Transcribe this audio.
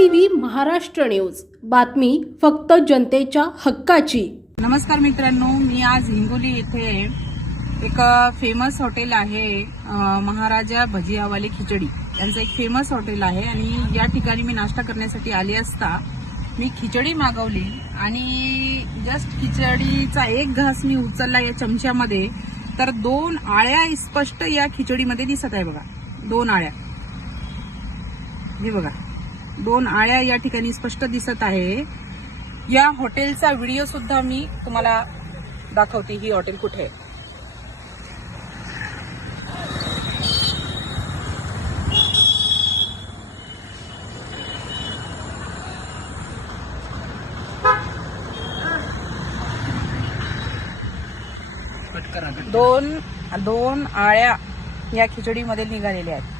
TV Maharashtra news, बातमी फक्त जनतेच्या हक्काची। नमस्कार मित्रांनो, मी आज हिंगोली येथे एक फेमस हॉटेल आहे, महाराजा भजियावाले खिचडी यांचं एक फेमस हॉटेल आहे आणि या ठिकाणी मी नाश्ता करण्यासाठी आले असता मी खिचडी मागवली आणि जस्ट खिचडीचा एक घास मी उचलला या चमच्यामध्ये तर 2 आळ्या स्पष्ट या खिचडीमध्ये दिसत आहे बघा। 2 आळ्या, हे बघा 2 आळ्या या ठिकाणी स्पष्ट दिसत आहे। या हॉटेलचा व्हिडिओ सुद्धा मी तुम्हाला दाखवते, ही हॉटेल कुठे आहे। दोन आळ्या या खिचडीमध्ये निघालेल्या आहेत।